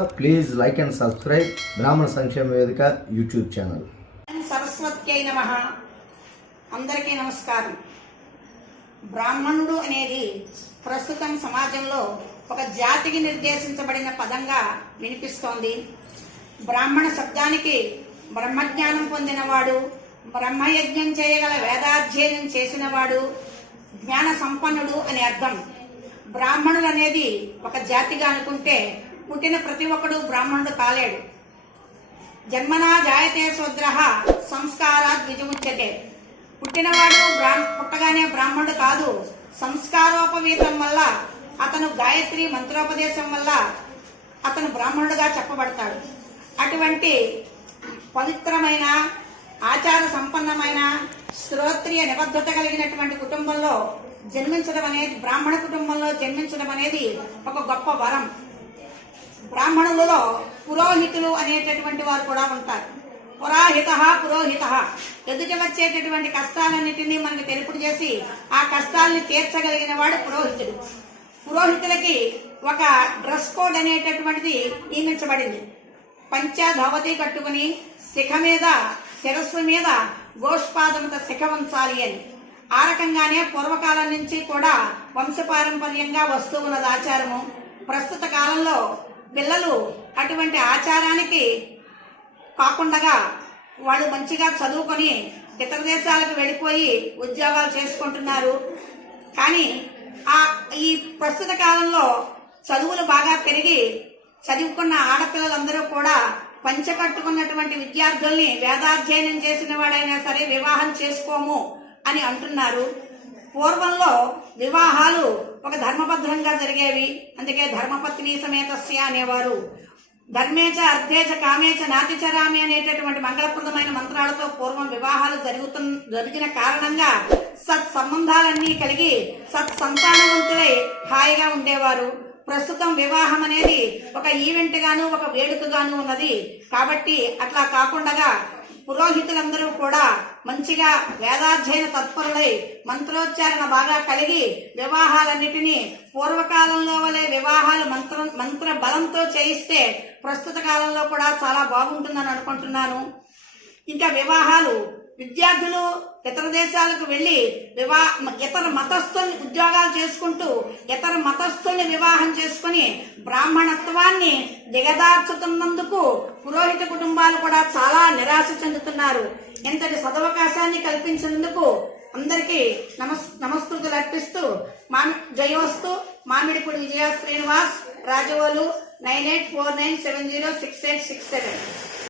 Please like and subscribe బ్రాహ్మణ సంక్షేమ వేదిక యూట్యూబ్ ఛానల్. సరస్వతి నమ. అందరికీ నమస్కారం. బ్రాహ్మణుడు అనేది ప్రస్తుతం సమాజంలో ఒక జాతికి నిర్దేశించబడిన పదంగా వినిపిస్తోంది. బ్రాహ్మణ శబ్దానికి బ్రహ్మజ్ఞానం పొందినవాడు బ్రహ్మయజ్ఞం చేయగల వేదాధ్యయనం చేసినవాడు జ్ఞాన సంపన్నుడు అనే అర్థం. బ్రాహ్మణులు అనేది ఒక జాతిగా అనుకుంటే పుట్టిన ప్రతి ఒక్కడు బ్రాహ్మణుడు కాలేడు. జన్మనా జాయతే శూద్ర సంస్కారాత్ విజముచ్యతే. పుట్టినవాడు బ్రాహ్మ పుట్టగానే బ్రాహ్మణుడు కాదు. సంస్కారోపవీతం వల్ల అతను గాయత్రి మంత్రోపదేశం వల్ల అతను బ్రాహ్మణుడుగా చెప్పబడతాడు. అటువంటి పవిత్రమైన ఆచార సంపన్నమైన శ్రోత్రియ నిబద్ధత కలిగినటువంటి కుటుంబంలో జన్మించడం అనేది బ్రాహ్మణ కుటుంబంలో జన్మించడం అనేది ఒక గొప్ప వరం. బ్రాహ్మణులలో పురోహితులు అనేటటువంటి వారు కూడా ఉంటారు. పురాహిత పురోహిత. ఎదుటి వచ్చేటటువంటి కష్టాలన్నిటినీ మనకి తెలుపుడు చేసి ఆ కష్టాలని తీర్చగలిగిన వాడు పురోహితుడు. పురోహితులకి ఒక డ్రెస్ కోడ్ అనేటటువంటిది నియమించబడింది. పంచ ధవతి కట్టుకుని శిఖ మీద శిరస్సు మీద గోష్పాదముత శిఖ ఉంచాలి అని. ఆ రకంగానే పూర్వకాలం నుంచి కూడా వంశపారంపర్యంగా వస్తూ ఉన్నది ఆచారము. ప్రస్తుత కాలంలో పిల్లలు అటువంటి ఆచారానికి కాకుండా వాళ్ళు మంచిగా చదువుకొని ఇతర దేశాలకు వెళ్ళిపోయి ఉద్యోగాలు చేసుకుంటున్నారు. కానీ ఆ ఈ ప్రస్తుత కాలంలో చదువులు బాగా పెరిగి చదువుకున్న ఆడపిల్లలందరూ కూడా పంచకట్టుకున్నటువంటి విద్యార్థుల్ని వేదాధ్యయనం చేసిన వాడైనా సరే వివాహం చేసుకోము అని అంటున్నారు. పూర్వంలో వివాహాలు ఒక ధర్మబద్ధంగా జరిగేవి. అందుకే ధర్మపత్ని సమేతస్య అనేవారు. ధర్మేచ అర్థేచ కామేచ నాతిచరామి అనేటటువంటి మంగళప్రదమైన మంత్రాలతో పూర్వం వివాహాలు జరుగుతు జరిగిన కారణంగా సత్ సంబంధాలన్నీ కలిగి సత్ సంతానవంతులై హాయిగా ఉండేవారు. ప్రస్తుతం వివాహం అనేది ఒక ఈవెంట్ గాను ఒక వేడుకగాను ఉన్నది. కాబట్టి అట్లా కాకుండా పురోహితులందరూ కూడా మంచిగా వేదాధ్యయన తత్పరులై మంత్రోచ్చారణ బాగా కలిగి వివాహాలన్నిటినీ పూర్వకాలంలో వలె వివాహాలు మంత్ర మంత్ర బలంతో చేయిస్తే ప్రస్తుత కాలంలో కూడా చాలా బాగుంటుందని అనుకుంటున్నాను. ఇంకా వివాహాలు విద్యార్థులు ఇతర దేశాలకు వెళ్ళి వివా ఇతర మతస్థుల్ని ఉద్యోగాలు చేసుకుంటూ ఇతర మతస్థుల్ని వివాహం చేసుకుని బ్రాహ్మణత్వాన్ని దిగదార్చుతున్నందుకు పురోహిత కుటుంబాలు కూడా చాలా నిరాశ చెందుతున్నారు. ఇంతటి సదవకాశాన్ని కల్పించినందుకు అందరికీ నమస్ నమస్కృతులు అర్పిస్తూ మామి జయోస్తు Mamidipudi Vijaya Srinivas Rajavolu nine eight four nine seven zero six eight six seven.